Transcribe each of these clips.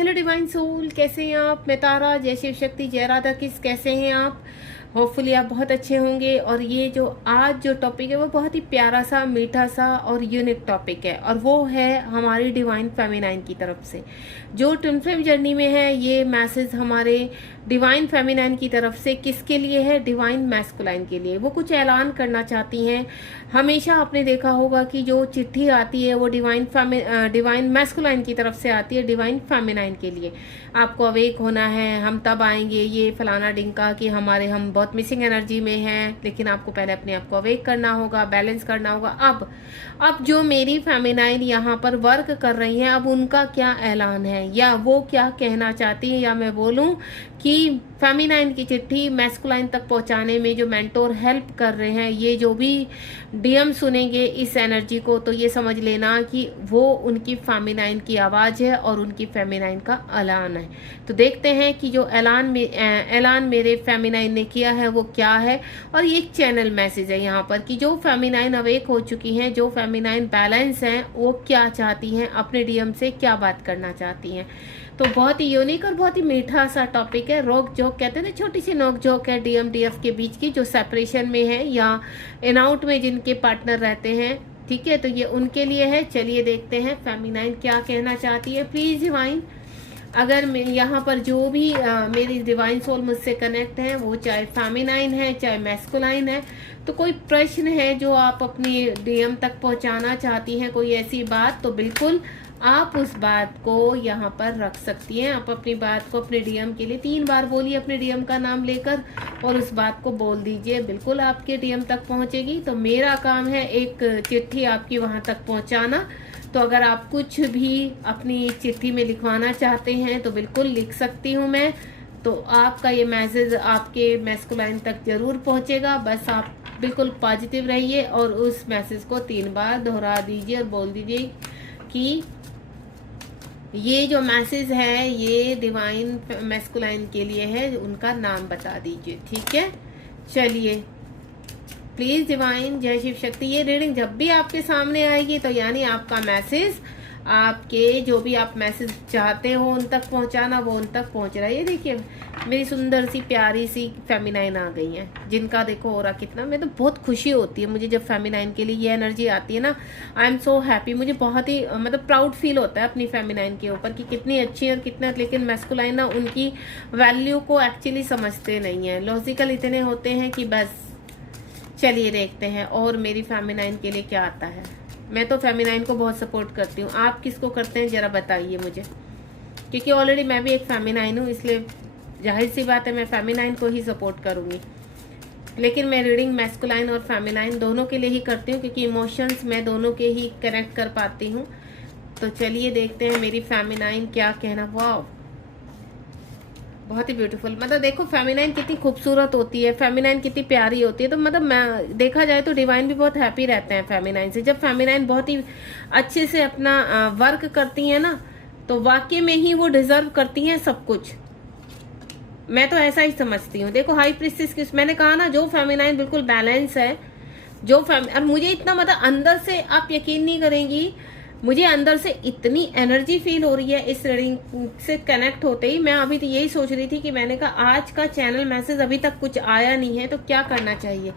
Hello divine soul, कैसे हैं आप? मैं तारा, जय शिव शक्ति, जय राधा किस, कैसे हैं आप? होपफुली आप बहुत अच्छे होंगे। और ये जो आज जो टॉपिक है वो बहुत ही प्यारा सा, मीठा सा और यूनिक टॉपिक है, और वो है हमारी डिवाइन फेमिनाइन की तरफ से। जो ट्विन फ्लेम जर्नी में है, ये मैसेज हमारे डिवाइन फेमिनाइन की तरफ से किसके लिए है? डिवाइन मैस्कुलाइन के लिए। वो कुछ ऐलान करना चाहती हैं। हमेशा आपने देखा होगा कि जो चिट्ठी आती है वो डिवाइन मैस्कुलाइन की तरफ से आती है, डिवाइन फेमिनाइन के लिए। आपको अवेक होना है, हम तब आएंगे, ये फलाना डिंका कि हम बहुत मिसिंग एनर्जी में हैं, लेकिन आपको पहले अपने आप को अवेक करना होगा, बैलेंस करना होगा। अब जो मेरी फेमिनाइन यहाँ पर वर्क कर रही हैं, अब उनका क्या ऐलान है या वो क्या कहना चाहती है, या मैं बोलूँ कि फेमिनाइन की चिट्ठी मैस्कुलाइन तक पहुंचाने में जो मेंटोर हेल्प कर रहे हैं, ये जो भी डीएम सुनेंगे इस एनर्जी को, तो ये समझ लेना कि वो उनकी फेमिनाइन की आवाज़ है और उनकी फेमिनाइन का ऐलान है। तो देखते हैं कि जो ऐलान मेरे फेमिनाइन ने किया है वो क्या है। और ये एक चैनल मैसेज है यहाँ पर कि जो फेमिनाइन अवेक हो चुकी हैं, जो फेमिनाइन बैलेंस हैं, वो क्या चाहती हैं, अपने डीएम से क्या बात करना चाहती हैं। तो बहुत ही यूनिक और बहुत ही मीठा सा टॉपिक है। रोक जोक कहते हैं ना, छोटी सी नोक जोक है डीएम डीएफ के बीच की, जो सेपरेशन में है या इन आउट में जिनके पार्टनर रहते हैं। ठीक है, तो ये उनके लिए है। चलिए देखते हैं फेमिनाइन क्या कहना चाहती है। प्लीज डिवाइन, अगर यहाँ पर जो भी मेरी डिवाइन सोल मुझसे कनेक्ट है, वो चाहे फेमिनाइन है चाहे मैस्कुलाइन है, तो कोई प्रश्न है जो आप अपनी डीएम तक पहुँचाना चाहती हैं, कोई ऐसी बात, तो बिल्कुल आप उस बात को यहाँ पर रख सकती हैं। आप अपनी बात को अपने डीएम के लिए 3 बार बोलिए, अपने डीएम का नाम लेकर, और उस बात को बोल दीजिए, बिल्कुल आपके डीएम तक पहुँचेगी। तो मेरा काम है एक चिट्ठी आपकी वहाँ तक पहुँचाना। तो अगर आप कुछ भी अपनी चिट्ठी में लिखवाना चाहते हैं तो बिल्कुल लिख सकती हूँ मैं। तो आपका ये मैसेज आपके मैस्कुलाइन तक जरूर पहुँचेगा। बस आप बिल्कुल पॉजिटिव रहिए और उस मैसेज को 3 बार दोहरा दीजिए और बोल दीजिए कि ये जो मैसेज है ये डिवाइन मैस्कुलाइन के लिए है, उनका नाम बता दीजिए। ठीक है, चलिए प्लीज डिवाइन, जय शिव शक्ति। ये रीडिंग जब भी आपके सामने आएगी तो यानी आपका मैसेज, आपके जो भी आप मैसेज चाहते हो उन तक पहुंचाना, वो उन तक पहुंच रहा है। ये देखिए मेरी सुंदर सी प्यारी सी फेमिनाइन आ गई है, जिनका देखो हो रहा कितना, मैं तो बहुत खुशी होती है मुझे जब फेमिनाइन के लिए ये एनर्जी आती है ना। आई एम सो हैप्पी, मुझे बहुत ही मतलब प्राउड फील होता है अपनी फेमिनाइन के ऊपर कि कितनी अच्छी है और कितना। लेकिन मैस्कुलाइन ना उनकी वैल्यू को एक्चुअली समझते नहीं है, लॉजिकल इतने होते हैं कि बस। चलिए देखते हैं और मेरी फेमिनाइन के लिए क्या आता है। मैं तो फेमिनाइन को बहुत सपोर्ट करती हूँ, आप किसको करते हैं जरा बताइए मुझे, क्योंकि ऑलरेडी मैं भी एक फेमिनाइन हूँ, इसलिए जाहिर सी बात है मैं फेमिनाइन को ही सपोर्ट करूँगी। लेकिन मैं रीडिंग मैस्कुलाइन और फेमिनाइन दोनों के लिए ही करती हूँ, क्योंकि इमोशंस मैं दोनों के ही कनेक्ट कर पाती हूँ। तो चलिए देखते हैं मेरी फेमिनाइन क्या कहना। वाह, बहुत ही ब्यूटीफुल। मतलब देखो फेमिनाइन कितनी खूबसूरत होती है, फेमिनाइन कितनी प्यारी होती है। तो मतलब मैं देखा जाए तो डिवाइन भी बहुत हैप्पी रहते हैं फेमिनाइन से। जब फेमिनाइन बहुत ही अच्छे से अपना वर्क करती हैं ना, तो वाकई में ही वो डिजर्व करती हैं सब कुछ। मैं तो ऐसा ही समझती हूँ। देखो हाई प्रिस्टेस की मैंने कहा ना, जो फेमिनाइन बिल्कुल बैलेंस है, जो और मुझे इतना मतलब अंदर से आप यकीन नहीं करेंगी, मुझे अंदर से इतनी एनर्जी फील हो रही है इस रीडिंग से कनेक्ट होते ही। मैं अभी तो यही सोच रही थी कि मैंने कहा आज का चैनल मैसेज अभी तक कुछ आया नहीं है तो क्या करना चाहिए।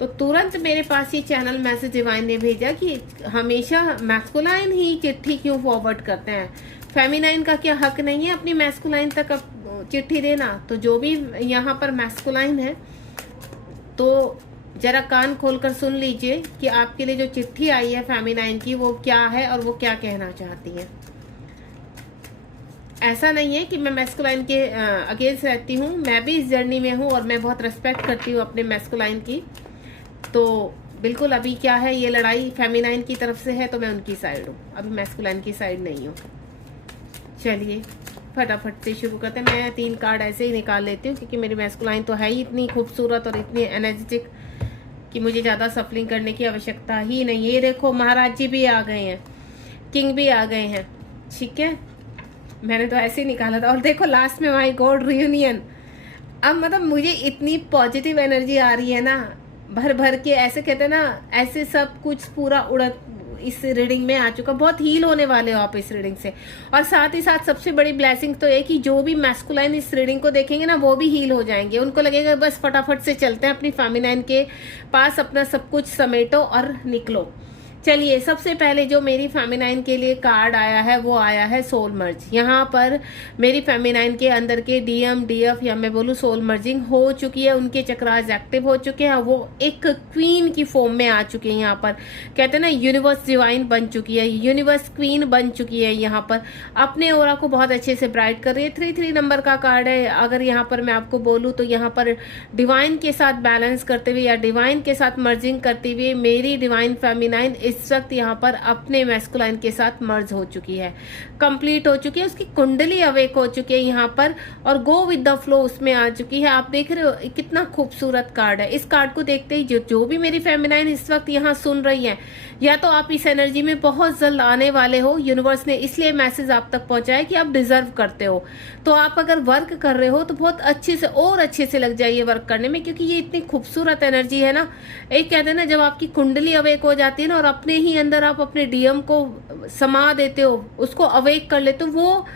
तो तुरंत मेरे पास ये चैनल मैसेज डिवाइन ने भेजा कि हमेशा मैस्कुलाइन ही चिट्ठी क्यों फॉरवर्ड करते हैं, फेमिनाइन का क्या हक नहीं है अपनी मैस्कुलाइन तक चिट्ठी देना। तो जो भी यहाँ पर मैस्कुलाइन है, तो जरा कान खोलकर सुन लीजिए कि आपके लिए जो चिट्ठी आई है फेमिनाइन की वो क्या है और वो क्या कहना चाहती है। ऐसा नहीं है कि मैं मैस्कुलाइन के अगेंस्ट रहती हूँ, मैं भी इस जर्नी में हूँ और मैं बहुत रिस्पेक्ट करती हूँ अपने मैस्कुलाइन की। तो बिल्कुल अभी क्या है, ये लड़ाई फेमिनाइन की तरफ से है तो मैं उनकी साइड हूँ, अभी मैस्कुलाइन की साइड नहीं हूँ। चलिए फटाफट से शुरू करते हैं। मैं 3 कार्ड ऐसे ही निकाल लेती हूँ, क्योंकि मेरी मैस्कुलाइन तो है ही इतनी खूबसूरत और इतनी एनर्जेटिक कि मुझे ज़्यादा सफलिंग करने की आवश्यकता ही नहीं। ये देखो महाराज जी भी आ गए हैं, किंग भी आ गए हैं। ठीक है, मैंने तो ऐसे ही निकाला था। और देखो लास्ट में माय गॉड रियूनियन। अब मतलब मुझे इतनी पॉजिटिव एनर्जी आ रही है ना, भर भर के, ऐसे कहते हैं ना, ऐसे सब कुछ पूरा इस रीडिंग में आ चुका, बहुत हील होने वाले हो आप इस रीडिंग से। और साथ ही साथ सबसे बड़ी ब्लेसिंग तो ये कि जो भी मैस्कुलाइन इस रीडिंग को देखेंगे ना, वो भी हील हो जाएंगे। उनको लगेगा बस फटाफट से चलते हैं अपनी फेमिनाइन के पास, अपना सब कुछ समेटो और निकलो। चलिए, सबसे पहले जो मेरी फेमिनाइन के लिए कार्ड आया है वो आया है सोल मर्ज। यहाँ पर मेरी फेमिनाइन के अंदर के डीएम डीएफ या मैं बोलूँ सोल मर्जिंग हो चुकी है, उनके चक्रास एक्टिव हो चुके हैं, वो एक क्वीन की फॉर्म में आ चुके हैं। यहाँ पर कहते हैं ना यूनिवर्स डिवाइन बन चुकी है, यूनिवर्स क्वीन बन चुकी है। यहाँ पर अपने ओरा को बहुत अच्छे से ब्राइट कर रही है। 3 नंबर का कार्ड है। अगर यहाँ पर मैं आपको बोलूँ तो यहाँ पर डिवाइन के साथ बैलेंस करते हुए या डिवाइन के साथ मर्जिंग करते हुए मेरी डिवाइन फेमिनाइन इस वक्त यहाँ पर अपने मैस्कुलाइन के साथ मर्ज हो चुकी है, कंप्लीट हो चुकी है, उसकी कुंडली अवेक हो चुकी है यहाँ पर, और गो विद द फ्लो उसमें आ चुकी है। आप देख रहे हो कितना खूबसूरत कार्ड है। इस कार्ड को देखते ही जो भी मेरी फेमिनाइन इस वक्त यहाँ सुन रही है, या तो आप इस एनर्जी में बहुत जल्द आने वाले हो। यूनिवर्स ने इसलिए मैसेज आप तक पहुंचाया कि आप डिजर्व करते हो। तो आप अगर वर्क कर रहे हो तो बहुत अच्छे से और अच्छे से लग जाइए वर्क करने में, क्योंकि ये इतनी खूबसूरत एनर्जी है ना। एक कहते हैं ना, जब आपकी कुंडली अवेक हो जाती है ना और अपने ही अंदर आप अपने डीएम को समा देते हो, उसको अवेक कर लेते हो, वो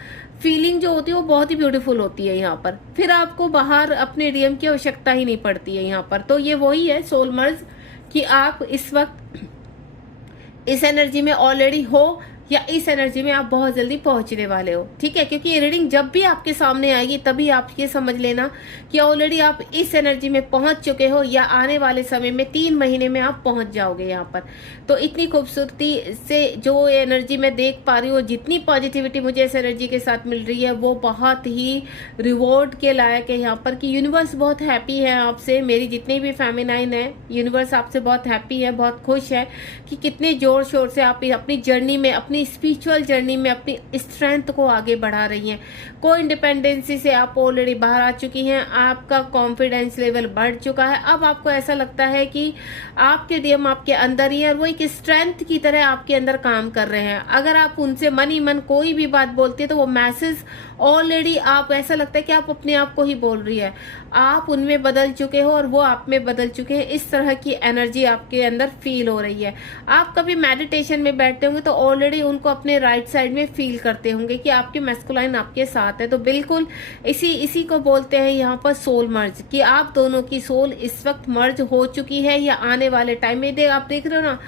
फीलिंग जो होती है वो बहुत ही ब्यूटीफुल होती है यहाँ पर। फिर आपको बाहर अपने डीएम की आवश्यकता ही नहीं पड़ती है यहाँ पर। तो ये वही है सोल मर्ज कि आप इस वक्त इस एनर्जी में ऑलरेडी हो या इस एनर्जी में आप बहुत जल्दी पहुंचने वाले हो, ठीक है। क्योंकि ये रीडिंग जब भी आपके सामने आएगी तभी आप ये समझ लेना कि ऑलरेडी आप इस एनर्जी में पहुंच चुके हो या आने वाले समय में 3 महीने में आप पहुंच जाओगे यहाँ पर। तो इतनी खूबसूरती से जो एनर्जी मैं देख पा रही हूँ, जितनी पॉजिटिविटी मुझे इस एनर्जी के साथ मिल रही है, वो बहुत ही रिवॉर्ड के लायक है यहाँ पर। कि यूनिवर्स बहुत हैप्पी है आपसे, मेरी जितनी भी फेमिनाइन है, यूनिवर्स आपसे बहुत हैप्पी है, बहुत खुश है कि कितने जोर शोर से आप अपनी जर्नी में, अपनी स्पिरिचुअल जर्नी में अपनी स्ट्रेंथ को आगे बढ़ा रही हैं। को इंडिपेंडेंसी से आप ऑलरेडी बाहर आ चुकी हैं, आपका कॉन्फिडेंस लेवल बढ़ चुका है। अब आपको ऐसा लगता है कि आपके डीएम आपके अंदर ही है और वो एक स्ट्रेंथ की तरह आपके अंदर काम कर रहे हैं। अगर आप उनसे मन ही मन कोई भी बात बोलते हैं तो वो मैसेज ऑलरेडी आप, ऐसा लगता है कि आप अपने आप को ही बोल रही है। आप उनमें बदल चुके हो और वो आप में बदल चुके हैं। इस तरह की एनर्जी आपके अंदर फील हो रही है। आप कभी मेडिटेशन में बैठते होंगे तो ऑलरेडी उनको अपने राइट साइड में फील करते होंगे कि आपके मैस्कुलाइन आपके साथ है। तो बिल्कुल इसी को बोलते हैं यहाँ पर सोल मर्ज, कि आप दोनों की सोल इस वक्त मर्ज हो चुकी है या आने वाले टाइम में। आप देख रहे हो ना,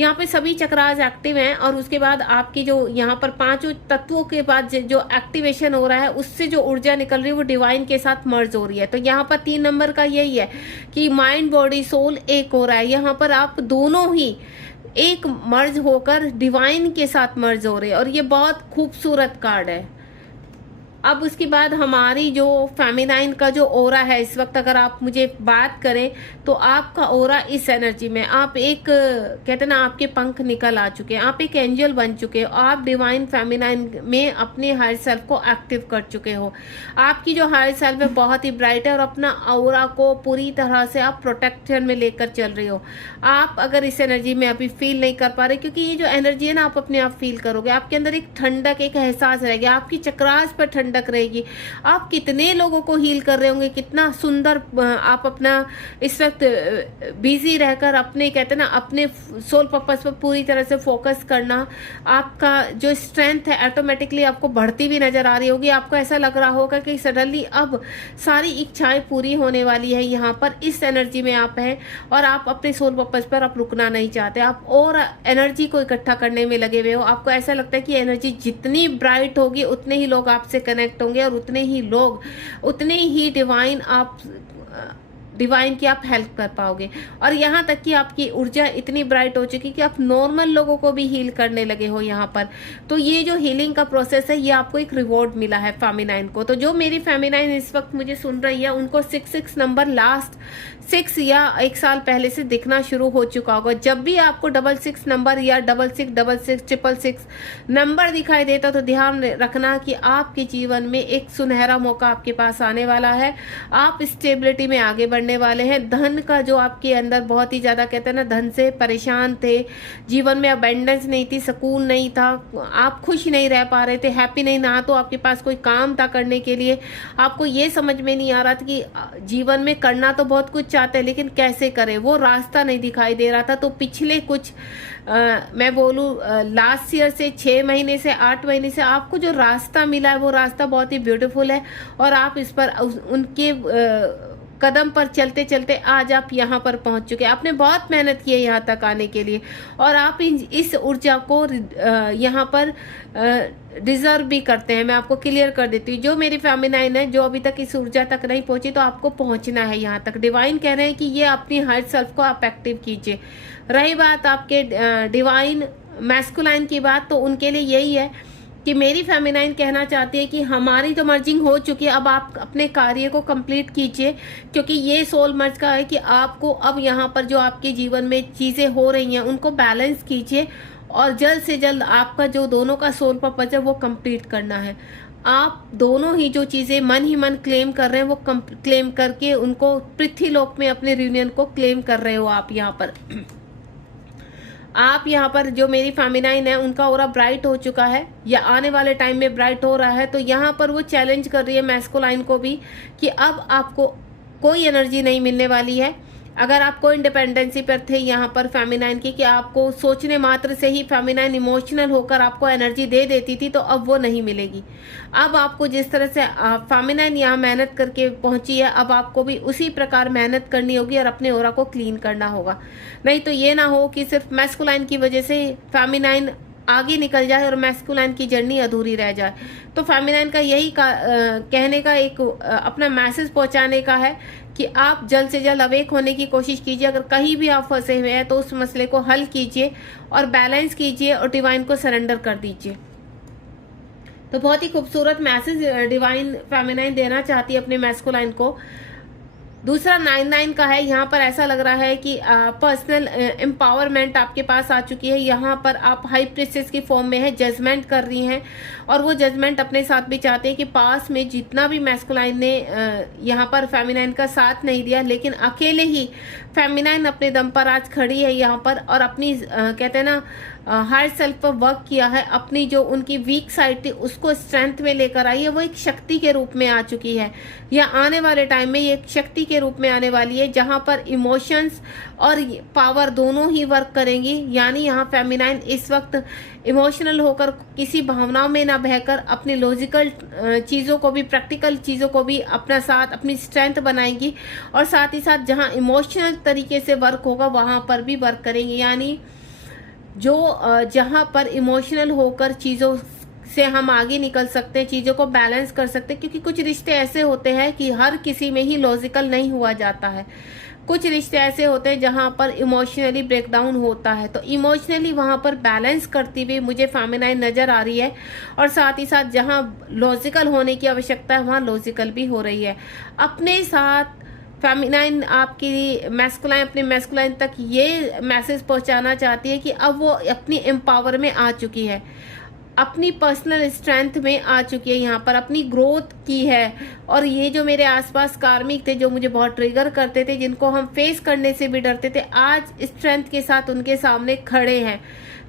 यहाँ पे सभी चक्रास एक्टिव हैं और उसके बाद आपकी जो यहाँ पर 5 तत्वों के बाद जो एक्टिवेशन हो रहा है, उससे जो ऊर्जा निकल रही है वो डिवाइन के साथ मर्ज हो रही है। तो यहाँ पर 3 नंबर का यही है कि माइंड बॉडी सोल एक हो रहा है। यहाँ पर आप दोनों ही एक मर्ज होकर डिवाइन के साथ मर्ज हो रहे हैं और ये बहुत खूबसूरत कार्ड है। अब उसके बाद हमारी जो फेमिनाइन का जो ओरा है इस वक्त, अगर आप मुझे बात करें तो आपका ओरा इस एनर्जी में, आप एक कहते हैं ना, आपके पंख निकल आ चुके हैं, आप एक एंजल बन चुके हो, आप डिवाइन फेमिनाइन में अपने हायर सेल्फ को एक्टिव कर चुके हो। आपकी जो हायर सेल्फ है बहुत ही ब्राइट है और अपना ओरा को पूरी तरह से आप प्रोटेक्शन में लेकर चल रहे हो। आप अगर इस एनर्जी में अभी फील नहीं कर पा रहे, क्योंकि ये जो एनर्जी है ना, आप अपने आप फील करोगे, आपके अंदर एक ठंडक, एक एहसास रहेगा, आपकी चक्रास पर ठंडक रहेगी। आप कितने लोगों को हील कर रहे होंगे, कितना सुंदर आप अपना इस वक्त बिजी रहकर अपने कहते हैं ना, अपने सोल पर्पस पर पूरी तरह से फोकस करना, आपका जो स्ट्रेंथ है ऑटोमेटिकली आपको बढ़ती भी नजर आ रही होगी। आपको ऐसा लग रहा होगा कि सडनली अब सारी इच्छाएं पूरी होने वाली है। यहाँ पर इस एनर्जी में आप हैं और आप अपने सोल पर्पस पर आप रुकना नहीं चाहते, आप और एनर्जी को इकट्ठा करने में लगे हुए हो। आपको ऐसा लगता है कि एनर्जी जितनी ब्राइट होगी उतने ही लोग आपसे कनेक्ट होंगे और उतने ही लोग, उतने ही डिवाइन की आप हेल्प कर पाओगे। और यहाँ तक कि आपकी ऊर्जा इतनी ब्राइट हो चुकी कि आप नॉर्मल लोगों को भी हील करने लगे हो यहाँ पर। तो ये जो हीलिंग का प्रोसेस है, ये आपको एक रिवॉर्ड मिला है फेमिनाइन को। तो जो मेरी फेमिनाइन इस वक्त मुझे सुन रही है, उनको 66 नंबर लास्ट 6 या 1 साल पहले से दिखना शुरू हो चुका होगा। जब भी आपको 66 नंबर या 6666 666 नंबर दिखाई देता तो ध्यान रखना कि आपके जीवन में एक सुनहरा मौका आपके पास आने वाला है। आप स्टेबिलिटी में आगे बढ़ करने वाले हैं। धन का जो आपके अंदर बहुत ही ज़्यादा कहते हैं ना, धन से परेशान थे, जीवन में अबेंडेंस नहीं थी, सुकून नहीं था, आप खुश नहीं रह पा रहे थे, हैप्पी नहीं, ना तो आपके पास कोई काम था करने के लिए, आपको ये समझ में नहीं आ रहा था कि जीवन में करना तो बहुत कुछ चाहते हैं लेकिन कैसे करें, वो रास्ता नहीं दिखाई दे रहा था। तो पिछले कुछ मैं बोलूँ लास्ट ईयर से 6 महीने से 8 महीने से आपको जो रास्ता मिला है वो रास्ता बहुत ही ब्यूटीफुल है, और आप इस पर उनके कदम पर चलते चलते आज आप यहाँ पर पहुँच चुके हैं। आपने बहुत मेहनत की है यहाँ तक आने के लिए, और आप इस ऊर्जा को यहाँ पर डिजर्व भी करते हैं। मैं आपको क्लियर कर देती हूँ, जो मेरी फेमिनाइन है जो अभी तक इस ऊर्जा तक नहीं पहुंची, तो आपको पहुंचना है यहाँ तक। डिवाइन कह रहे हैं कि ये अपनी हायर सेल्फ को आप एक्टिव कीजिए। रही बात आपके डिवाइन मैस्कुलाइन की बात, तो उनके लिए यही है कि मेरी फेमिनाइन कहना चाहती है कि हमारी तो मर्जिंग हो चुकी है, अब आप अपने कार्य को कंप्लीट कीजिए, क्योंकि ये सोल मर्ज का है कि आपको अब यहाँ पर जो आपके जीवन में चीज़ें हो रही हैं उनको बैलेंस कीजिए, और जल्द से जल्द आपका जो दोनों का सोल पर्पज है वो कंप्लीट करना है। आप दोनों ही जो चीज़ें मन ही मन क्लेम कर रहे हैं वो क्लेम करके उनको पृथ्वी लोक में अपने रियूनियन को क्लेम कर रहे हो आप यहाँ पर। आप यहाँ पर जो मेरी फेमिनाइन है उनका ऑरा ब्राइट हो चुका है या आने वाले टाइम में ब्राइट हो रहा है, तो यहाँ पर वो चैलेंज कर रही है मैस्कुलाइन को भी कि अब आपको कोई एनर्जी नहीं मिलने वाली है। अगर आपको इंडिपेंडेंसी पर थे यहाँ पर फेमिनाइन की कि आपको सोचने मात्र से ही फेमिनाइन इमोशनल होकर आपको एनर्जी दे देती थी, तो अब वो नहीं मिलेगी। अब आपको जिस तरह से फेमिनाइन यहाँ मेहनत करके पहुंची है, अब आपको भी उसी प्रकार मेहनत करनी होगी और अपने ऑरा को क्लीन करना होगा। नहीं तो ये ना हो कि सिर्फ मैस्कुलाइन की वजह से फेमिनाइन आगे निकल जाए और मैस्कुलाइन की जर्नी अधूरी रह जाए। तो फेमिनाइन का यही कहने का एक अपना मैसेज पहुंचाने का है कि आप जल्द से जल्द अवेक होने की कोशिश कीजिए। अगर कहीं भी आप फंसे हुए हैं तो उस मसले को हल कीजिए और बैलेंस कीजिए और डिवाइन को सरेंडर कर दीजिए। तो बहुत ही खूबसूरत मैसेज डिवाइन फेमिनाइन देना चाहती है अपने मैस्कुलाइन को। दूसरा 99 का है। यहाँ पर ऐसा लग रहा है कि पर्सनल एम्पावरमेंट आपके पास आ चुकी है। यहाँ पर आप हाई प्रिंसेस की फॉर्म में है, जजमेंट कर रही हैं, और वो जजमेंट अपने साथ भी चाहते हैं कि पास में जितना भी मैस्कुलाइन ने यहाँ पर फेमिनाइन का साथ नहीं दिया, लेकिन अकेले ही फेमिनाइन अपने दम पर आज खड़ी है यहाँ पर, और अपनी कहते हैं ना हायर सेल्फ पर वर्क किया है। अपनी जो उनकी वीक साइड थी उसको स्ट्रेंथ में लेकर आई है, वो एक शक्ति के रूप में आ चुकी है। या आने वाले टाइम में ये एक शक्ति के रूप में आने वाली है, जहां पर इमोशंस और पावर दोनों ही वर्क करेंगी। यानी यहाँ फेमिनाइन इस वक्त इमोशनल होकर किसी भावनाओं में ना बहकर अपनी लॉजिकल चीज़ों को भी, प्रैक्टिकल चीज़ों को भी अपना साथ, अपनी स्ट्रेंथ बनाएंगी, और साथ ही साथ जहाँ इमोशनल तरीके से वर्क होगा वहाँ पर भी वर्क करेंगी। यानी जो जहाँ पर इमोशनल होकर चीज़ों से हम आगे निकल सकते हैं, चीज़ों को बैलेंस कर सकते हैं, क्योंकि कुछ रिश्ते ऐसे होते हैं कि हर किसी में ही लॉजिकल नहीं हुआ जाता है। कुछ रिश्ते ऐसे होते हैं जहाँ पर इमोशनली ब्रेकडाउन होता है, तो इमोशनली वहाँ पर बैलेंस करती हुई मुझे फेमिनाइन नज़र आ रही है, और साथ ही साथ जहाँ लॉजिकल होने की आवश्यकता है वहाँ लॉजिकल भी हो रही है। अपने साथ फेमिनाइन आपकी मैस्कुलाइन अपने मैस्कुलाइन तक ये मैसेज पहुंचाना चाहती है कि अब वो अपनी एम्पावर में आ चुकी है, अपनी पर्सनल स्ट्रेंथ में आ चुकी है, यहाँ पर अपनी ग्रोथ की है। और ये जो मेरे आसपास कार्मिक थे, जो मुझे बहुत ट्रिगर करते थे, जिनको हम फेस करने से भी डरते थे, आज स्ट्रेंथ के साथ उनके सामने खड़े हैं।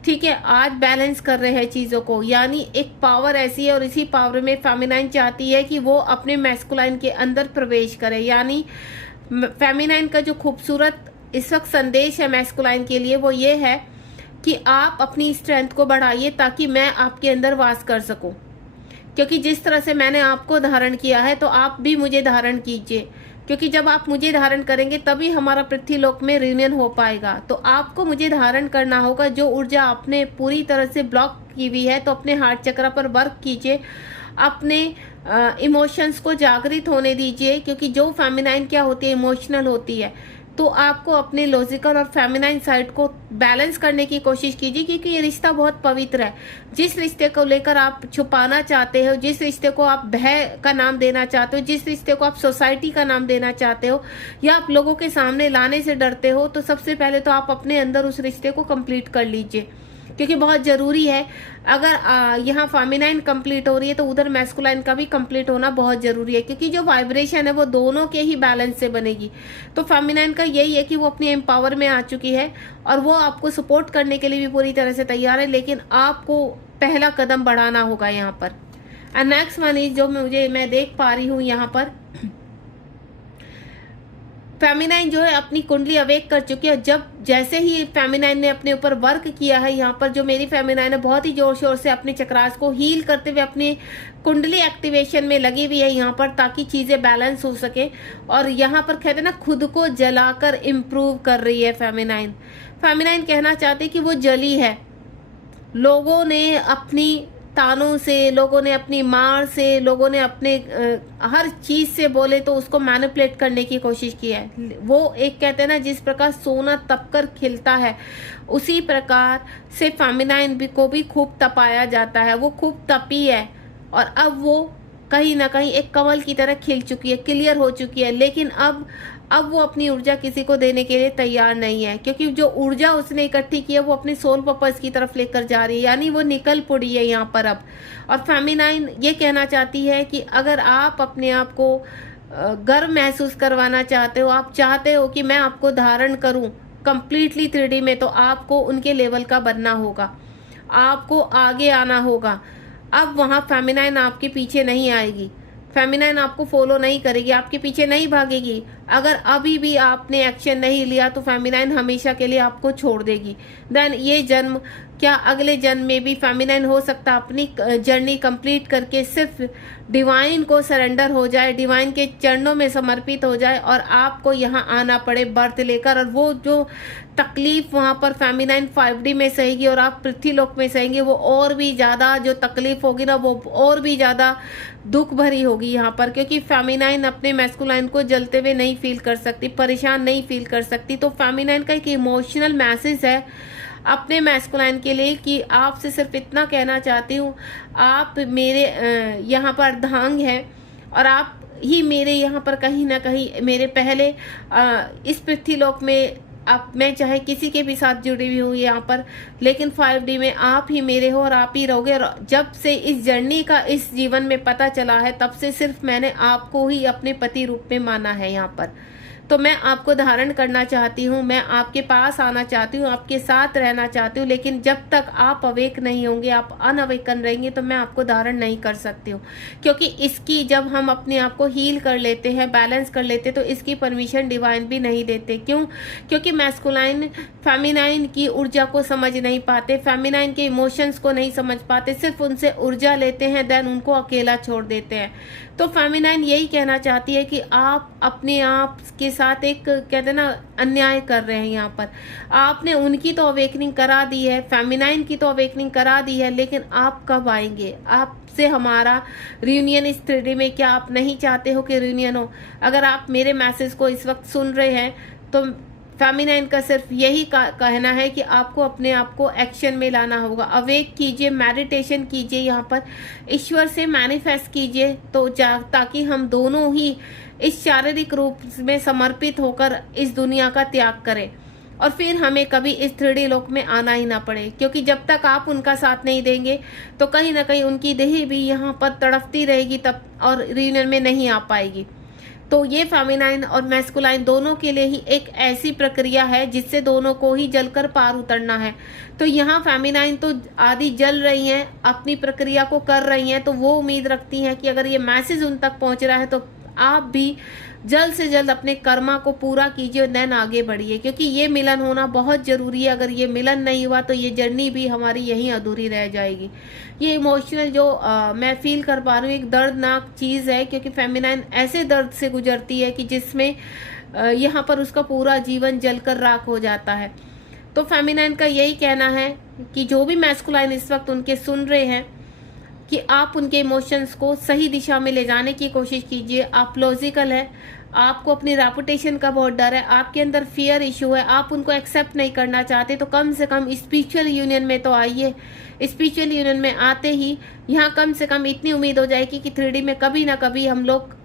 ठीक है, आज बैलेंस कर रहे हैं चीज़ों को। यानी एक पावर ऐसी है, और इसी पावर में फेमिनाइन चाहती है कि वो अपने मैस्कुलाइन के अंदर प्रवेश करे। यानी फेमिनाइन का जो खूबसूरत इस वक्त संदेश है मैस्कुलाइन के लिए वो ये है कि आप अपनी स्ट्रेंथ को बढ़ाइए ताकि मैं आपके अंदर वास कर सकूं, क्योंकि जिस तरह से मैंने आपको धारण किया है तो आप भी मुझे धारण कीजिए, क्योंकि जब आप मुझे धारण करेंगे तभी हमारा पृथ्वी लोक में रियूनियन हो पाएगा। तो आपको मुझे धारण करना होगा। जो ऊर्जा आपने पूरी तरह से ब्लॉक की हुई है, तो अपने हार्ट चक्र पर वर्क कीजिए, अपने इमोशंस को जागृत होने दीजिए, क्योंकि जो फेमिनाइन क्या होती है, इमोशनल होती है। तो आपको अपने लॉजिकल और फेमिनाइन साइड को बैलेंस करने की कोशिश कीजिए, क्योंकि ये रिश्ता बहुत पवित्र है। जिस रिश्ते को लेकर आप छुपाना चाहते हो, जिस रिश्ते को आप भय का नाम देना चाहते हो, जिस रिश्ते को आप सोसाइटी का नाम देना चाहते हो, या आप लोगों के सामने लाने से डरते हो, तो सबसे पहले तो आप अपने अंदर उस रिश्ते को कंप्लीट कर लीजिए। क्योंकि बहुत ज़रूरी है। अगर यहाँ फेमिनाइन कंप्लीट हो रही है तो उधर मैस्कुलाइन का भी कंप्लीट होना बहुत ज़रूरी है, क्योंकि जो वाइब्रेशन है वो दोनों के ही बैलेंस से बनेगी। तो फेमिनाइन का यही है कि वो अपनी एम्पावर में आ चुकी है और वो आपको सपोर्ट करने के लिए भी पूरी तरह से तैयार है, लेकिन आपको पहला कदम बढ़ाना होगा यहाँ पर। एंड नेक्स्ट वन इज जो मैं देख पा रही हूँ यहाँ पर, फेमिनाइन जो है अपनी कुंडली अवेक कर चुकी है। जब जैसे ही फेमिनाइन ने अपने ऊपर वर्क किया है, यहाँ पर जो मेरी फेमिनाइन है बहुत ही जोर शोर से अपने चक्रास को हील करते हुए अपनी कुंडली एक्टिवेशन में लगी हुई है यहाँ पर, ताकि चीज़ें बैलेंस हो सके। और यहाँ पर कहते हैं ना, खुद को जलाकर इम्प्रूव कर रही है फेमिनाइन। फेमिनाइन कहना चाहते कि वो जली है। लोगों ने अपनी तानों से, लोगों ने अपनी मार से, लोगों ने अपने हर चीज़ से बोले तो उसको मैनिपुलेट करने की कोशिश की है। वो एक कहते हैं ना, जिस प्रकार सोना तपकर खिलता है उसी प्रकार से फेमिनाइन को भी खूब तपाया जाता है। वो खूब तपी है और अब वो कहीं ना कहीं एक कमल की तरह खिल चुकी है, क्लियर हो चुकी है। लेकिन अब वो अपनी ऊर्जा किसी को देने के लिए तैयार नहीं है, क्योंकि जो ऊर्जा उसने इकट्ठी की है वो अपनी सोल पर्पस की तरफ लेकर जा रही है, यानी वो निकल पड़ी है यहाँ पर अब। और फेमिनाइन ये कहना चाहती है कि अगर आप अपने आप को गर्व महसूस करवाना चाहते हो, आप चाहते हो कि मैं आपको धारण करूं कंप्लीटली 3D में, तो आपको उनके लेवल का बनना होगा, आपको आगे आना होगा। अब वहाँ फेमिनाइन आपके पीछे नहीं आएगी, फेमिनाइन आपको फॉलो नहीं करेगी, आपके पीछे नहीं भागेगी। अगर अभी भी आपने एक्शन नहीं लिया तो फेमिनाइन हमेशा के लिए आपको छोड़ देगी। देन ये जन्म क्या अगले जन्म में भी फेमिनाइन हो सकता अपनी जर्नी कंप्लीट करके सिर्फ डिवाइन को सरेंडर हो जाए, डिवाइन के चरणों में समर्पित हो जाए और आपको यहाँ आना पड़े बर्थ लेकर। और वो जो तकलीफ वहाँ पर फेमिनाइन 5D में सहेगी और आप पृथ्वीलोक में सहेंगे, वो और भी ज़्यादा जो तकलीफ होगी ना, वो और भी ज़्यादा दुख भरी होगी यहाँ पर, क्योंकि फेमिनाइन अपने मैस्कुलाइन को जलते हुए नहीं फील कर सकती, परेशान नहीं फील कर सकती। तो फेमिनाइन का एक इमोशनल मैसेज है अपने मैस्कुलाइन के लिए कि आपसे सिर्फ इतना कहना चाहती हूँ, आप मेरे यहाँ पर अर्धांग हैं और आप ही मेरे यहाँ पर कहीं ना कहीं मेरे पहले इस पृथ्वीलोक में आप, मैं चाहे किसी के भी साथ जुड़ी हुई हूँ यहाँ पर, लेकिन 5D में आप ही मेरे हो और आप ही रहोगे। और जब से इस जर्नी का इस जीवन में पता चला है, तब से सिर्फ मैंने आपको ही अपने पति रूप में माना है यहाँ पर। तो मैं आपको धारण करना चाहती हूँ, मैं आपके पास आना चाहती हूँ, आपके साथ रहना चाहती हूँ, लेकिन जब तक आप अवेक नहीं होंगे, आप अनअवेकन रहेंगे, तो मैं आपको धारण नहीं कर सकती हूँ। क्योंकि इसकी जब हम अपने आप को हील कर लेते हैं, बैलेंस कर लेते हैं, तो इसकी परमिशन डिवाइन भी नहीं देते। क्यों? क्योंकि मैस्कुलाइन फेमिनाइन की ऊर्जा को समझ नहीं पाते, फेमिनाइन के इमोशंस को नहीं समझ पाते, सिर्फ उनसे ऊर्जा लेते हैं, देन उनको अकेला छोड़ देते हैं। तो फेमिनाइन यही कहना चाहती है कि आप अपने आप के साथ एक कहते हैं ना अन्याय कर रहे हैं यहाँ पर। आपने उनकी तो अवेकनिंग करा दी है, फेमिनाइन की तो अवेकनिंग करा दी है, लेकिन आप कब आएंगे? आपसे हमारा रियूनियन इस 3D में, क्या आप नहीं चाहते हो कि रियूनियन हो? अगर आप मेरे मैसेज को इस वक्त सुन रहे हैं तो फेमिनाइन का सिर्फ यही कहना है कि आपको अपने आप को एक्शन में लाना होगा। अवेक कीजिए, मेडिटेशन कीजिए, यहाँ पर ईश्वर से मैनिफेस्ट कीजिए, तो ताकि हम दोनों ही इस शारीरिक रूप में समर्पित होकर इस दुनिया का त्याग करें और फिर हमें कभी इस 3D लोक में आना ही ना पड़े। क्योंकि जब तक आप उनका साथ नहीं देंगे तो कहीं ना कहीं उनकी देह भी यहाँ पर तड़पती रहेगी तब, और रियूनियन में नहीं आ पाएगी। तो ये फेमिनाइन और मैस्कुलाइन दोनों के लिए ही एक ऐसी प्रक्रिया है जिससे दोनों को ही जलकर पार उतरना है। तो यहाँ फेमिनाइन तो आदि जल रही हैं, अपनी प्रक्रिया को कर रही हैं, तो वो उम्मीद रखती हैं कि अगर ये मैसेज उन तक पहुँच रहा है तो आप भी जल्द से जल्द अपने कर्मा को पूरा कीजिए और देन आगे बढ़िए, क्योंकि ये मिलन होना बहुत ज़रूरी है। अगर ये मिलन नहीं हुआ तो ये जर्नी भी हमारी यहीं अधूरी रह जाएगी। ये इमोशनल जो मैं फील कर पा रही हूँ, एक दर्दनाक चीज़ है, क्योंकि फेमिनाइन ऐसे दर्द से गुजरती है कि जिसमें यहाँ पर उसका पूरा जीवन जलकर राख हो जाता है। तो फेमिनाइन का यही कहना है कि जो भी मैस्कुलाइन इस वक्त उनके सुन रहे हैं कि आप उनके इमोशंस को सही दिशा में ले जाने की कोशिश कीजिए। आप लॉजिकल है, आपको अपनी रेपुटेशन का बहुत डर है, आपके अंदर फियर इशू है, आप उनको एक्सेप्ट नहीं करना चाहते, तो कम से कम स्पिरिचुअल यूनियन में तो आइए। स्पिरिचुअल यूनियन में आते ही यहाँ कम से कम इतनी उम्मीद हो जाएगी कि 3D में कभी ना कभी हम लोग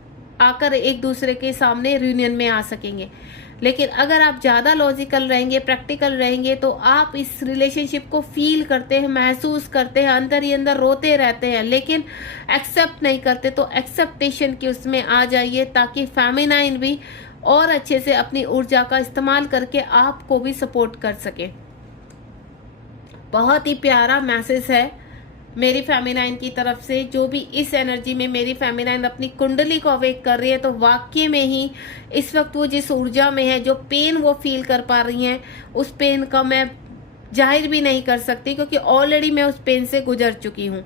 आकर एक दूसरे के सामने रियूनियन में आ सकेंगे। लेकिन अगर आप ज़्यादा लॉजिकल रहेंगे, प्रैक्टिकल रहेंगे, तो आप इस रिलेशनशिप को फील करते हैं, महसूस करते हैं, अंदर ही अंदर रोते रहते हैं, लेकिन एक्सेप्ट नहीं करते। तो एक्सेप्टेशन की उसमें आ जाइए, ताकि फेमिनाइन भी और अच्छे से अपनी ऊर्जा का इस्तेमाल करके आपको भी सपोर्ट कर सके। बहुत ही प्यारा मैसेज है मेरी फेमिनाइन की तरफ से। जो भी इस एनर्जी में मेरी फेमिनाइन अपनी कुंडली को अवेक कर रही है, तो वाकई में ही इस वक्त वो जिस ऊर्जा में है, जो पेन वो फील कर पा रही हैं, उस पेन का मैं जाहिर भी नहीं कर सकती, क्योंकि ऑलरेडी मैं उस पेन से गुजर चुकी हूँ।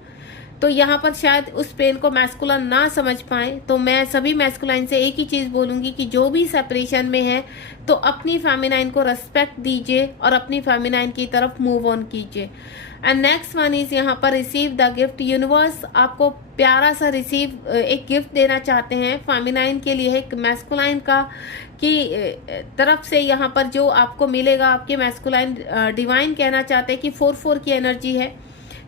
तो यहाँ पर शायद उस पेन को मैस्कुलाइन ना समझ पाए, तो मैं सभी मैस्कुलाइन से एक ही चीज़ बोलूँगी कि जो भी सेपरेशन में है, तो अपनी फेमिनाइन को रिस्पेक्ट दीजिए और अपनी फेमिनाइन की तरफ मूव ऑन कीजिए। एंड नेक्स्ट वन इज यहाँ पर रिसीव द गिफ्ट। यूनिवर्स आपको प्यारा सा एक गिफ्ट देना चाहते हैं फेमिनाइन के लिए, एक मैस्कुलाइन का की तरफ से। यहाँ पर जो आपको मिलेगा, आपके मैस्कुलाइन डिवाइन कहना चाहते हैं कि 4-4 की एनर्जी है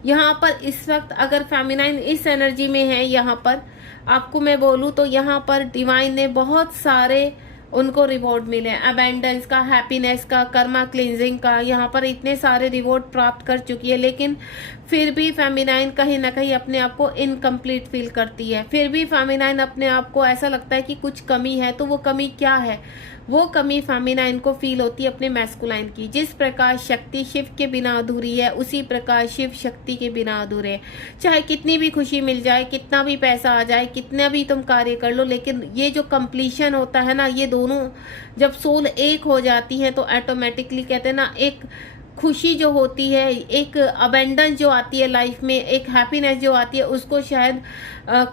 यहाँ पर इस वक्त। अगर फेमिनाइन इस एनर्जी में है, यहाँ पर आपको मैं बोलूँ तो यहाँ पर डिवाइन ने बहुत सारे उनको रिवॉर्ड मिले, अबेंडेंस का, हैप्पीनेस का, कर्मा क्लिनजिंग का, यहाँ पर इतने सारे रिवॉर्ड प्राप्त कर चुकी है। लेकिन फिर भी फेमिनाइन कहीं ना कहीं अपने आप को इनकम्प्लीट फील करती है। फिर भी फेमिनाइन अपने आप को ऐसा लगता है कि कुछ कमी है। तो वो कमी क्या है? वो कमी फेमिनाइन को फील होती है अपने मैस्कुलाइन की। जिस प्रकार शक्ति शिव के बिना अधूरी है, उसी प्रकार शिव शक्ति के बिना अधूरे है। चाहे कितनी भी खुशी मिल जाए, कितना भी पैसा आ जाए, कितना भी तुम कार्य कर लो, लेकिन ये जो कंप्लीशन होता है ना, ये दोनों जब सोल एक हो जाती हैं, तो ऑटोमेटिकली कहते हैं ना, एक खुशी जो होती है, एक अबेंडेंस जो आती है लाइफ में, एक हैप्पीनेस जो आती है, उसको शायद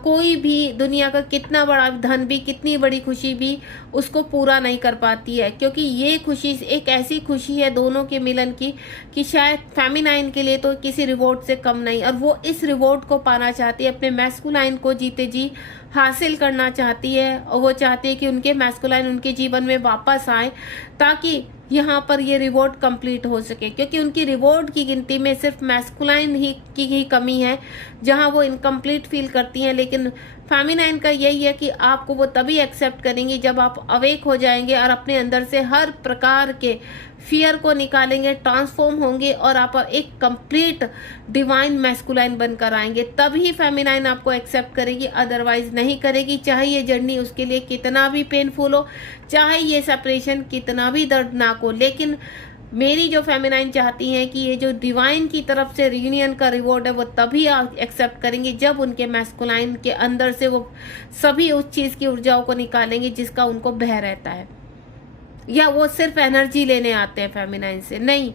कोई भी दुनिया का कितना बड़ा धन भी, कितनी बड़ी खुशी भी उसको पूरा नहीं कर पाती है। क्योंकि ये खुशी एक ऐसी खुशी है दोनों के मिलन की कि शायद फेमिनाइन के लिए तो किसी रिवॉर्ड से कम नहीं, और वो इस रिवॉर्ड को पाना चाहती है, अपने मैस्कुलाइन को जीते जी हासिल करना चाहती है। और वो चाहती है कि उनके मैस्कुलाइन उनके जीवन में वापस आए, ताकि यहाँ पर ये रिवॉर्ड कंप्लीट हो सके। क्योंकि उनकी रिवॉर्ड की गिनती में सिर्फ मैस्कुलाइन ही कमी है, जहाँ वो इनकम्प्लीट फील करती हैं। लेकिन फेमिनाइन का यही है कि आपको वो तभी एक्सेप्ट करेंगी जब आप अवेक हो जाएंगे और अपने अंदर से हर प्रकार के फियर को निकालेंगे, ट्रांसफॉर्म होंगे और आप एक कंप्लीट डिवाइन मैस्कुलाइन बनकर आएंगे। तभी फेमिनाइन आपको एक्सेप्ट करेगी, अदरवाइज नहीं करेगी। चाहे ये जर्नी उसके लिए कितना भी पेनफुल हो, चाहे ये सेपरेशन कितना भी दर्दनाक हो, लेकिन मेरी जो फेमिनाइन चाहती हैं कि ये जो डिवाइन की तरफ से रियूनियन का रिवॉर्ड है, वो तभी एक्सेप्ट करेंगे जब उनके मैस्कुलाइन के अंदर से वो सभी उस चीज़ की ऊर्जाओं को निकालेंगे जिसका उनको भय रहता है। या वो सिर्फ एनर्जी लेने आते हैं फेमिनाइन से, नहीं,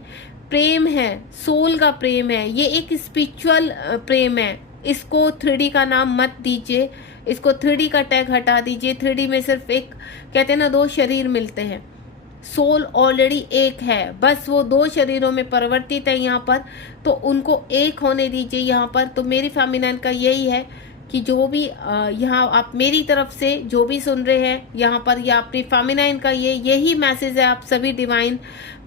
प्रेम है, सोल का प्रेम है, ये एक स्पिरिचुअल प्रेम है। इसको 3D का नाम मत दीजिए, इसको 3D का टैग हटा दीजिए। 3D में सिर्फ एक कहते हैं ना, 2 शरीर मिलते हैं, सोल ऑलरेडी एक है, बस वो 2 शरीरों में परिवर्तित है यहाँ पर, तो उनको एक होने दीजिए यहाँ पर। तो मेरी फेमिनाइन का यही है कि जो भी यहाँ आप मेरी तरफ से जो भी सुन रहे हैं यहाँ पर, या अपनी फेमिनाइन का यही मैसेज है आप सभी डिवाइन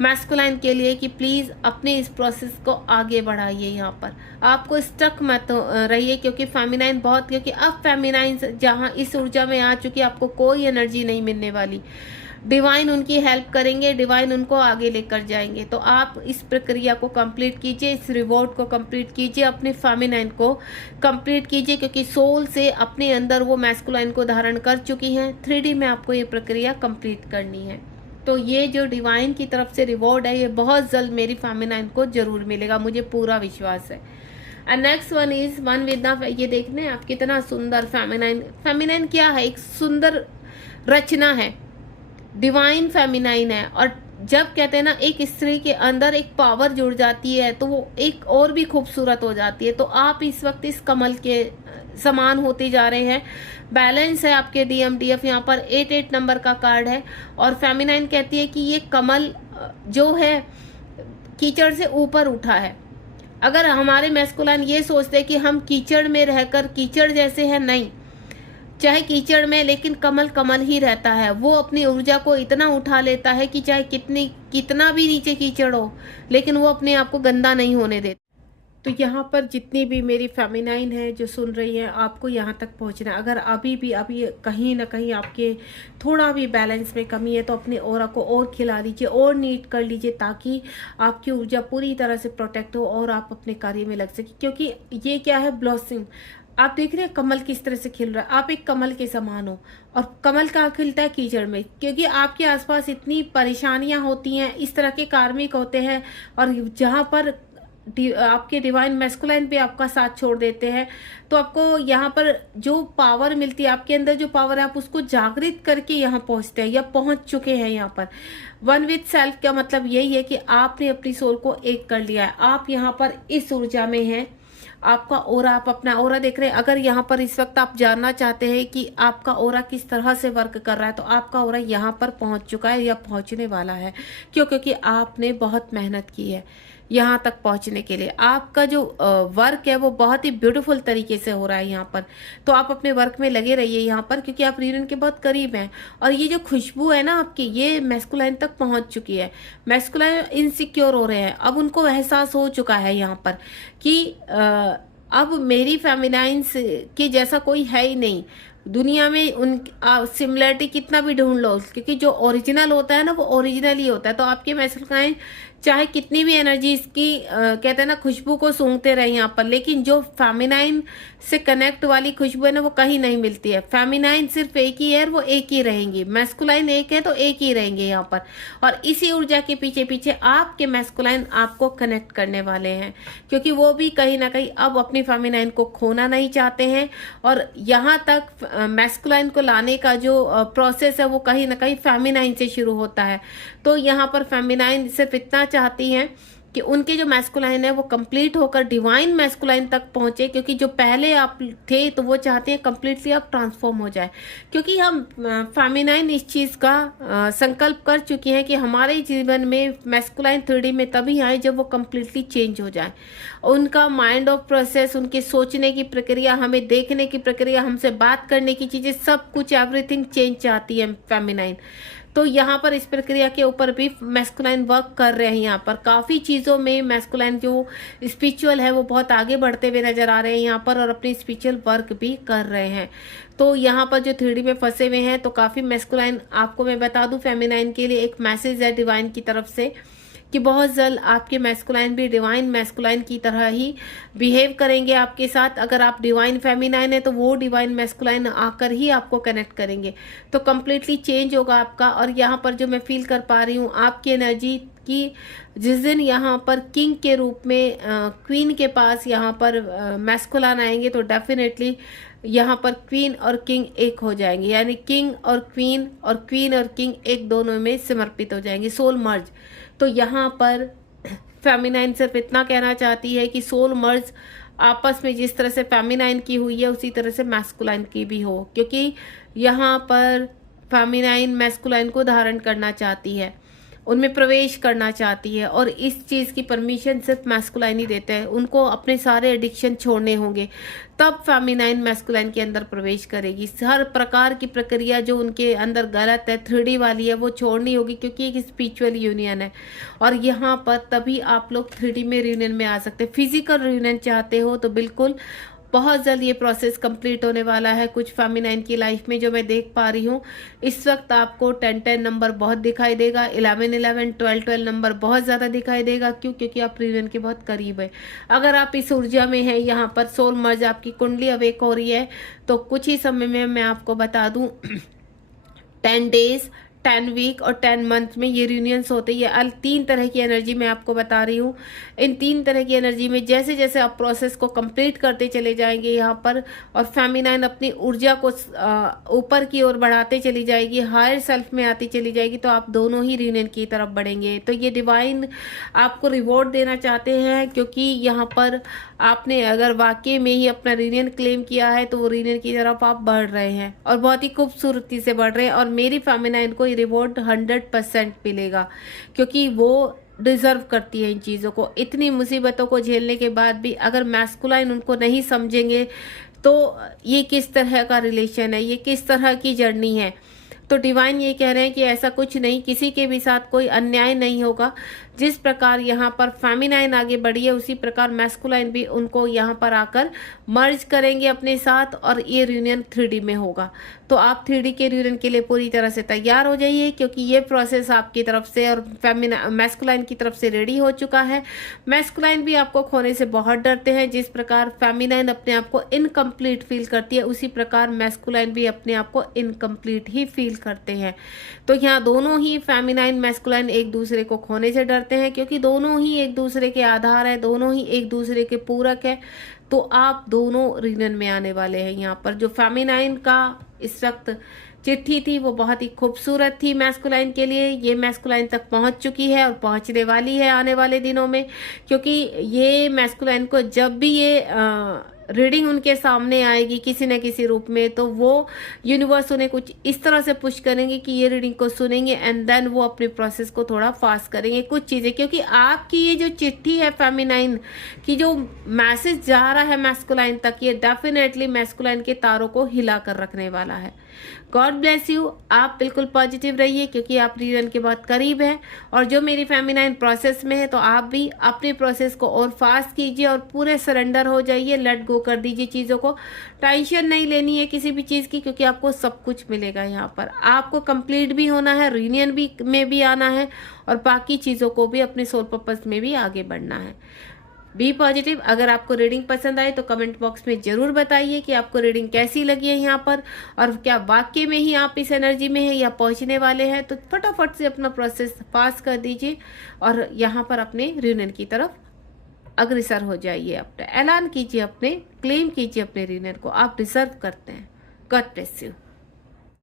मैस्कुलाइन के लिए कि प्लीज़ अपने इस प्रोसेस को आगे बढ़ाइए। यहाँ पर आपको स्टक मत रहिए, क्योंकि फेमिनाइन क्योंकि अब फेमिनाइन जहाँ इस ऊर्जा में आ चुकी है, आपको कोई एनर्जी नहीं मिलने वाली। डिवाइन उनकी हेल्प करेंगे, डिवाइन उनको आगे लेकर जाएंगे। तो आप इस प्रक्रिया को कंप्लीट कीजिए, इस रिवॉर्ड को कंप्लीट कीजिए, अपने फेमिनाइन को कंप्लीट कीजिए, क्योंकि सोल से अपने अंदर वो मैस्कुलाइन को धारण कर चुकी हैं। 3D में आपको ये प्रक्रिया कंप्लीट करनी है। तो ये जो डिवाइन की तरफ से रिवॉर्ड है, ये बहुत जल्द मेरी फेमिनाइन को जरूर मिलेगा, मुझे पूरा विश्वास है। And next one is one with the, ये देखने आप कितना सुंदर फेमिनाइन क्या है, एक सुंदर रचना है, डिवाइन फेमिनाइन है। और जब कहते हैं ना, एक स्त्री के अंदर एक पावर जुड़ जाती है, तो वो एक और भी खूबसूरत हो जाती है। तो आप इस वक्त इस कमल के समान होते जा रहे हैं। बैलेंस है आपके DMDF, यहाँ पर 88 नंबर का कार्ड है। और फेमिनाइन कहती है कि ये कमल जो है कीचड़ से ऊपर उठा है। अगर हमारे मैस्कुलाइन ये सोचते हैं कि हम कीचड़ में रहकर कीचड़ जैसे हैं, नहीं, चाहे कीचड़ में, लेकिन कमल कमल ही रहता है। वो अपनी ऊर्जा को इतना उठा लेता है कि चाहे कितना भी नीचे कीचड़ हो, लेकिन वो अपने आप को गंदा नहीं होने देता। तो यहाँ पर जितनी भी मेरी फेमिनाइन है जो सुन रही हैं, आपको यहाँ तक पहुँचना है। अगर अभी कहीं ना कहीं आपके थोड़ा भी बैलेंस में कमी है तो अपने ऑरा को और खिला लीजिए और नीट कर लीजिए, ताकि आपकी ऊर्जा पूरी तरह से प्रोटेक्ट हो और आप अपने कार्य में लग सके। क्योंकि ये क्या है, ब्लॉसम। आप देख रहे हैं कमल किस तरह से खिल रहा है, आप एक कमल के समान हो। और कमल कहाँ खिलता है? कीचड़ में। क्योंकि आपके आसपास इतनी परेशानियां होती हैं, इस तरह के कार्मिक होते हैं, और जहाँ पर आपके डिवाइन मैस्कुलाइन भी आपका साथ छोड़ देते हैं, तो आपको यहाँ पर जो पावर मिलती है, आपके अंदर जो पावर है, आप उसको जागृत करके यहाँ पहुँचते हैं या पहुँच चुके हैं। यहाँ पर वन विथ सेल्फ का मतलब यही है कि आपने अपनी सोल को एक कर लिया है। आप यहाँ पर इस ऊर्जा में हैं। आपका ओरा, आप अपना ओरा देख रहे हैं। अगर यहाँ पर इस वक्त आप जानना चाहते हैं कि आपका ओरा किस तरह से वर्क कर रहा है, तो आपका ओरा यहाँ पर पहुँच चुका है या पहुँचने वाला है। क्यों? क्योंकि आपने बहुत मेहनत की है यहाँ तक पहुँचने के लिए। आपका जो वर्क है वो बहुत ही ब्यूटीफुल तरीके से हो रहा है यहाँ पर। तो आप अपने वर्क में लगे रहिए यहाँ पर, क्योंकि आप रीयूनियन के बहुत करीब हैं। और ये जो खुशबू है ना आपकी, ये मैस्कुलाइन तक पहुँच चुकी है। मैस्कुलाइन इनसिक्योर हो रहे हैं, अब उनको एहसास हो चुका है यहाँ पर कि अब मेरी फेमिनाइंस के जैसा कोई है ही नहीं दुनिया में। उन सिमिलरिटी कितना भी ढूंढ लो, क्योंकि जो ओरिजिनल होता है ना वो ओरिजिनल ही होता है। तो आपके मैस्कुलाइन चाहे कितनी भी एनर्जी इसकी कहते हैं ना खुशबू को सूंघते रहे यहाँ पर, लेकिन जो फेमिनाइन से कनेक्ट वाली खुशबू है ना वो कहीं नहीं मिलती है। फेमिनाइन सिर्फ एक ही है, वो एक ही रहेंगी। मैस्कुलाइन एक है तो एक ही रहेंगे यहाँ पर। और इसी ऊर्जा के पीछे पीछे आपके मैस्कुलाइन आपको कनेक्ट करने वाले हैं, क्योंकि वो भी कहीं ना कहीं अब अपनी फेमिनाइन को खोना नहीं चाहते हैं। और यहाँ तक मैस्कुलाइन को लाने का जो प्रोसेस है वो कहीं ना कहीं फेमिनाइन से शुरू होता है। तो यहाँ पर फेमिनाइन सिर्फ इतना चाहती हैं कि उनके जो मैस्कुलाइन है वो कंप्लीट होकर डिवाइन मैस्कुलाइन तक पहुंचे, क्योंकि जो पहले आप थे तो वो चाहते हैं कंप्लीटली आप ट्रांसफॉर्म हो जाए। क्योंकि हम फेमिनाइन इस चीज़ का संकल्प कर चुकी हैं कि हमारे जीवन में मैस्कुलाइन 3D में तभी आए जब वो कंप्लीटली चेंज हो जाए। उनका माइंड ऑफ प्रोसेस, उनके सोचने की प्रक्रिया, हमें देखने की प्रक्रिया, हमसे बात करने की चीज़ें, सब कुछ एवरीथिंग चेंज चाहती है फेमिनाइन। तो यहाँ पर इस प्रक्रिया के ऊपर भी मैस्कुलाइन वर्क कर रहे हैं। यहाँ पर काफ़ी चीज़ों में मैस्कुलाइन जो स्पिरिचुअल है वो बहुत आगे बढ़ते हुए नजर आ रहे हैं यहाँ पर, और अपनी स्पिरिचुअल वर्क भी कर रहे हैं। तो यहाँ पर जो 3D में फंसे हुए हैं, तो काफ़ी मैस्कुलाइन, आपको मैं बता दूं फेमिनाइन के लिए एक मैसेज है डिवाइन की तरफ से कि बहुत जल्द आपके मैस्कुलाइन भी डिवाइन मैस्कुलाइन की तरह ही बिहेव करेंगे आपके साथ। अगर आप डिवाइन फेमिनाइन है तो वो डिवाइन मैस्कुलाइन आकर ही आपको कनेक्ट करेंगे, तो कम्प्लीटली चेंज होगा आपका। और यहाँ पर जो मैं फील कर पा रही हूँ आपकी एनर्जी की, जिस दिन यहाँ पर किंग के रूप में क्वीन के पास यहाँ पर मैस्कुलाइन आएंगे, तो डेफिनेटली यहाँ पर क्वीन और किंग एक हो जाएंगे। यानी किंग और क्वीन और किंग एक दोनों में समर्पित हो जाएंगे, सोल मर्ज। तो यहाँ पर फेमिनाइन सिर्फ इतना कहना चाहती है कि सोल मर्ज आपस में जिस तरह से फेमिनाइन की हुई है उसी तरह से मैस्कुलाइन की भी हो, क्योंकि यहाँ पर फेमिनाइन मैस्कुलाइन को धारण करना चाहती है, उनमें प्रवेश करना चाहती है। और इस चीज़ की परमिशन सिर्फ मैस्कुलाइन ही देते हैं। उनको अपने सारे एडिक्शन छोड़ने होंगे, तब फेमिनाइन मैस्कुलाइन के अंदर प्रवेश करेगी। हर प्रकार की प्रक्रिया जो उनके अंदर गलत है, 3D वाली है, वो छोड़नी होगी, क्योंकि एक स्पिरिचुअल यूनियन है। और यहाँ पर तभी आप लोग 3D में रीयूनियन में आ सकते हैं। फिजिकल रीयूनियन चाहते हो तो बिल्कुल बहुत जल्द ये प्रोसेस कंप्लीट होने वाला है कुछ फेमिनाइन की लाइफ में, जो मैं देख पा रही हूँ। इस वक्त आपको 10-10 नंबर बहुत दिखाई देगा, 11-11, 12-12 नंबर बहुत ज़्यादा दिखाई देगा। क्यों? क्योंकि आप रीयूनियन के बहुत करीब है। अगर आप इस ऊर्जा में हैं, यहाँ पर सोल मर्ज आपकी कुंडली अवेक हो रही है, तो कुछ ही समय में मैं आपको बता दूँ 10 डेज, 10 वीक और 10 मंथ में ये रीयूनियंस होते हैं। 3 तरह की एनर्जी मैं आपको बता रही हूँ। इन 3 तरह की एनर्जी में जैसे जैसे आप प्रोसेस को कंप्लीट करते चले जाएंगे यहाँ पर, और फेमिनाइन अपनी ऊर्जा को ऊपर की ओर बढ़ाते चली जाएगी, हायर सेल्फ में आती चली जाएगी, तो आप दोनों ही रीयूनियन की तरफ बढ़ेंगे। तो ये डिवाइन आपको रिवॉर्ड देना चाहते हैं, क्योंकि यहाँ पर आपने अगर वाकई में ही अपना रीयूनियन क्लेम किया है तो वो रीयूनियन की तरफ आप बढ़ रहे हैं, और बहुत ही खूबसूरती से बढ़ रहे हैं। और मेरी फेमिनाइन को रिवॉर्ड 100% मिलेगा, क्योंकि वो डिजर्व करती है इन चीज़ों को। इतनी मुसीबतों को झेलने के बाद भी अगर मैस्कुलाइन उनको नहीं समझेंगे तो ये किस तरह का रिलेशन है, ये किस तरह की जर्नी है। तो डिवाइन ये कह रहे हैं कि ऐसा कुछ नहीं, किसी के भी साथ कोई अन्याय नहीं होगा। जिस प्रकार यहाँ पर फेमिनाइन आगे बढ़ी है उसी प्रकार मैस्कुलाइन भी उनको यहाँ पर आकर मर्ज करेंगे अपने साथ और ये रियूनियन 3D में होगा। तो आप 3D के रियूनियन के लिए पूरी तरह से तैयार हो जाइए, क्योंकि ये प्रोसेस आपकी तरफ से और मैस्कुलाइन की तरफ से रेडी हो चुका है। मैस्कुलाइन भी आपको खोने से बहुत डरते हैं, जिस प्रकार फेमिनाइन अपने आप को इनकम्प्लीट फील करती है उसी प्रकार मैस्कुलाइन भी अपने आप को इनकम्प्लीट ही फील करते हैं। तो यहाँ दोनों ही फेमिनाइन मैस्कुलाइन एक दूसरे को खोने से डरते हैं, क्योंकि दोनों ही एक दूसरे के आधार है, दोनों ही एक दूसरे के पूरक है। तो आप दोनों रियूनियन में आने वाले हैं। यहाँ पर जो फेमिनाइन का इस वक्त चिट्ठी थी वो बहुत ही खूबसूरत थी मैस्कुलाइन के लिए, ये मैस्कुलाइन तक पहुंच चुकी है और पहुंचने वाली है आने वाले दिनों में, क्योंकि ये मैस्कुलाइन को जब भी ये रीडिंग उनके सामने आएगी किसी न किसी रूप में, तो वो यूनिवर्स उन्हें कुछ इस तरह से पुश करेंगे कि ये रीडिंग को सुनेंगे एंड देन वो अपने प्रोसेस को थोड़ा फास्ट करेंगे कुछ चीज़ें, क्योंकि आपकी ये जो चिट्ठी है फेमिनाइन की, जो मैसेज जा रहा है मैस्कुलाइन तक, ये डेफिनेटली मैस्कुलाइन के तारों को हिला कर रखने वाला है। God bless you. आप बिल्कुल पॉजिटिव रहिए, क्योंकि आप रियूनियन के बहुत करीब हैं और जो मेरी फेमिनाइन प्रोसेस में है, तो आप भी अपने प्रोसेस को और फास्ट कीजिए और पूरे सरेंडर हो जाइए, लेट गो कर दीजिए चीज़ों को। टेंशन नहीं लेनी है किसी भी चीज़ की, क्योंकि आपको सब कुछ मिलेगा। यहाँ पर आपको कंप्लीट भी होना है, रियूनियन भी में भी आना है और बाकी चीज़ों को भी अपने सोल पर्पस में भी आगे बढ़ना है। Be positive. अगर आपको रीडिंग पसंद आए तो कमेंट बॉक्स में जरूर बताइए कि आपको रीडिंग कैसी लगी है यहाँ पर, और क्या वाकई में ही आप इस एनर्जी में हैं या पहुँचने वाले हैं। तो फटाफट से अपना प्रोसेस पास कर दीजिए और यहाँ पर अपने रियूनियन की तरफ अग्रसर हो जाइए। अपना ऐलान कीजिए, अपने क्लेम कीजिए अपने रियूनियन को, आप डिजर्व करते हैं। God bless you.